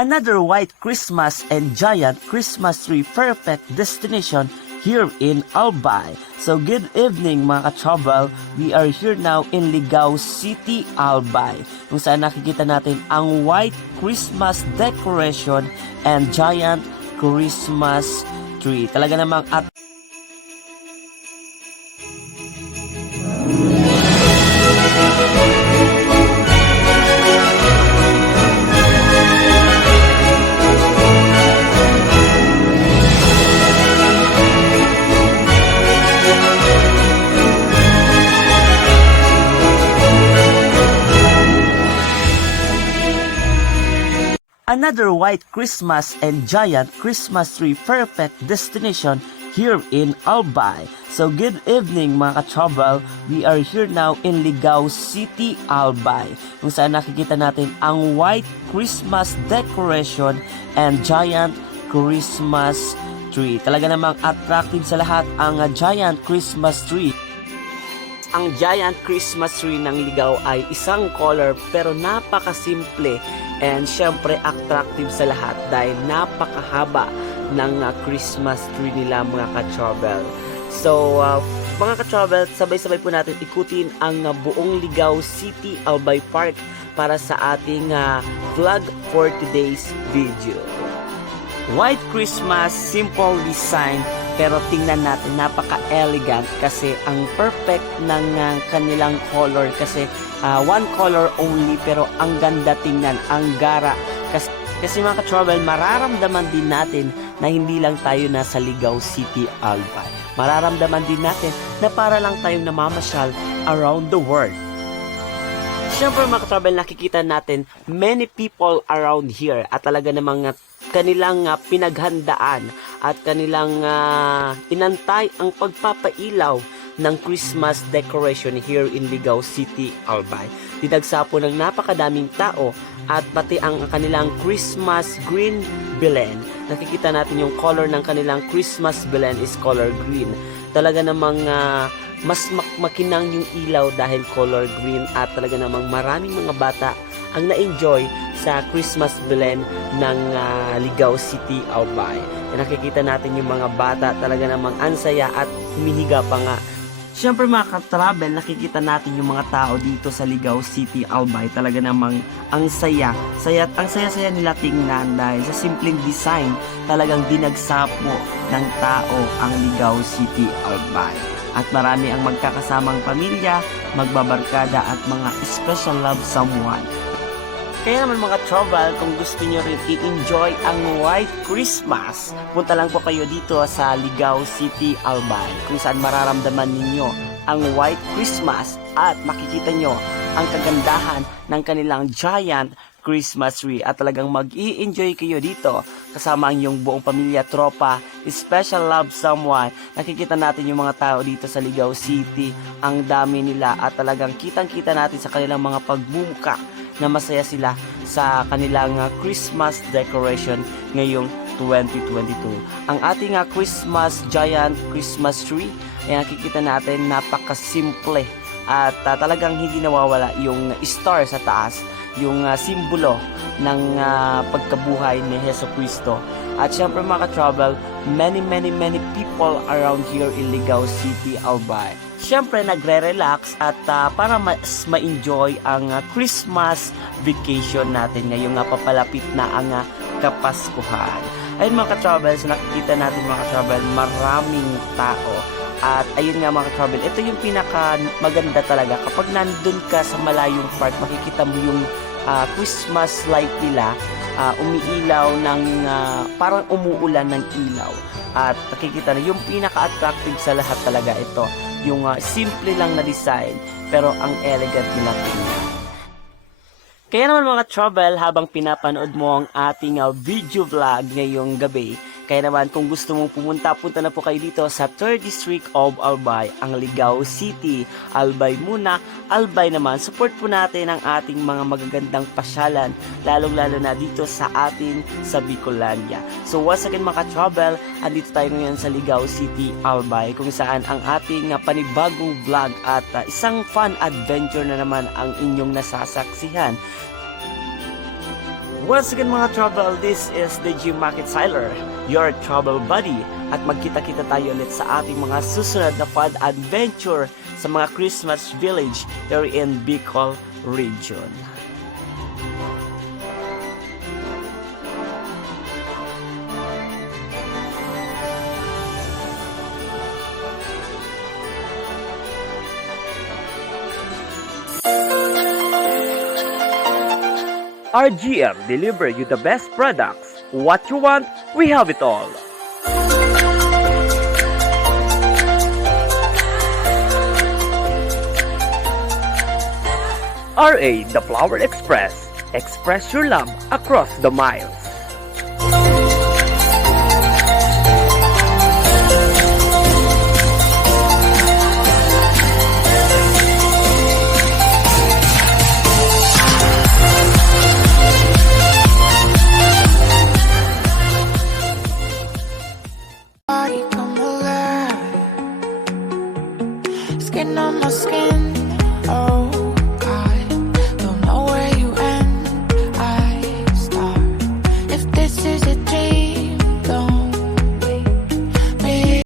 Another white Christmas and giant Christmas tree perfect destination here in Albay. So good evening mga ka-travel, we are here now in Ligao City, Albay, kung saan nakikita natin ang white Christmas decoration and giant Christmas tree. Talaga namang at another white Christmas and giant Christmas tree perfect destination here in Albay. So good evening mga ka-travel, we are here now in Ligao City, Albay, kung saan nakikita natin ang white Christmas decoration and giant Christmas tree. Talaga namang attractive sa lahat ang giant Christmas tree. Ang giant Christmas tree ng Ligao ay isang color pero napakasimple and syempre attractive sa lahat dahil napakahaba ng Christmas tree nila mga ka-travel. So mga ka-travel, sabay-sabay po natin ikutin ang buong Ligao City, Albay Park para sa ating vlog for today's video. White Christmas, simple design, pero tingnan natin napaka-elegant kasi ang perfect ng kanilang color kasi one color only pero ang ganda tingnan, ang gara. Kasi mga ka-travel, mararamdaman din natin na hindi lang tayo nasa Ligao City, Albay. Mararamdaman din natin na para lang tayong namamasyal around the world. Siyempre mga ka-travel, nakikita natin many people around here at talaga namang kanilang pinaghandaan at kanilang inantay ang pagpapailaw ng Christmas decoration here in Ligao City, Albay. Dinagsa po ng napakadaming tao at pati ang kanilang Christmas green belen. Nakikita natin yung color ng kanilang Christmas belen is color green. Talaga namang mas makinang yung ilaw dahil color green at talaga namang maraming mga bata ang na-enjoy sa Christmas belen ng Ligao City, Albay. Nakikita natin yung mga bata talaga namang ansaya at humihiga pa nga. Siyempre mga ka-travel, nakikita natin yung mga tao dito sa Ligao City, Albay. Talaga namang ang saya nila tingnan dahil sa simpleng design talagang dinagsapo ng tao ang Ligao City, Albay. At marami ang magkakasamang pamilya, magbabarkada at mga special love someone. Kaya naman mga travel, kung gusto nyo rin i-enjoy ang White Christmas, punta lang po kayo dito sa Ligao City, Albay, kung saan mararamdaman ninyo ang White Christmas at makikita nyo ang kagandahan ng kanilang giant Christmas tree at talagang mag-i-enjoy kayo dito kasama ang iyong buong pamilya, tropa, special love someone. Nakikita natin yung mga tao dito sa Ligao City, ang dami nila at talagang kitang-kita natin sa kanilang mga pagmumuka na masaya sila sa kanilang Christmas decoration ngayong 2022. Ang ating Christmas giant Christmas tree ay nakikita natin napakasimple at talagang hindi nawawala yung star sa taas, yung simbolo ng pagkabuhay ni Hesus Kristo. At syempre mga ka-travel, many people around here in Ligao City, Albay. Syempre nagre-relax at para mas ma-enjoy ang Christmas vacation natin ngayong papalapit na ang Kapaskuhan. Ayun mga ka-travel, so nakikita natin mga ka-travel, maraming tao. At ayun nga mga ka-travel, ito yung pinaka maganda talaga kapag nandun ka sa malayong park, makikita mo yung Christmas light nila, umiilaw ng parang umuulan ng ilaw. At nakikita na yung pinaka-attractive sa lahat talaga ito, yung simple lang na design pero ang elegant nila tingnan. Kaya naman mga travel, habang pinapanood mo ang ating video vlog ngayong gabi, kaya naman kung gusto mong pumunta, punta na po kayo dito sa 3rd District of Albay, ang Ligao City. Albay muna, Albay naman. Support po natin ang ating mga magagandang pasyalan, lalong-lalo na dito sa atin sa Bicolandia. So once again mga travel, andito tayo ngayon sa Ligao City, Albay, kung saan ang ating panibagong vlog at isang fun adventure na naman ang inyong nasasaksihan. Once again mga travel, this is the G Market Siler, your travel buddy. At magkita-kita tayo ulit sa ating mga susunod na fun adventure sa mga Christmas village here in Bicol region. RGM deliver you the best products. What you want, we have it all. RA The Flower Express. Express your love across the miles. Body come alive, skin on my skin.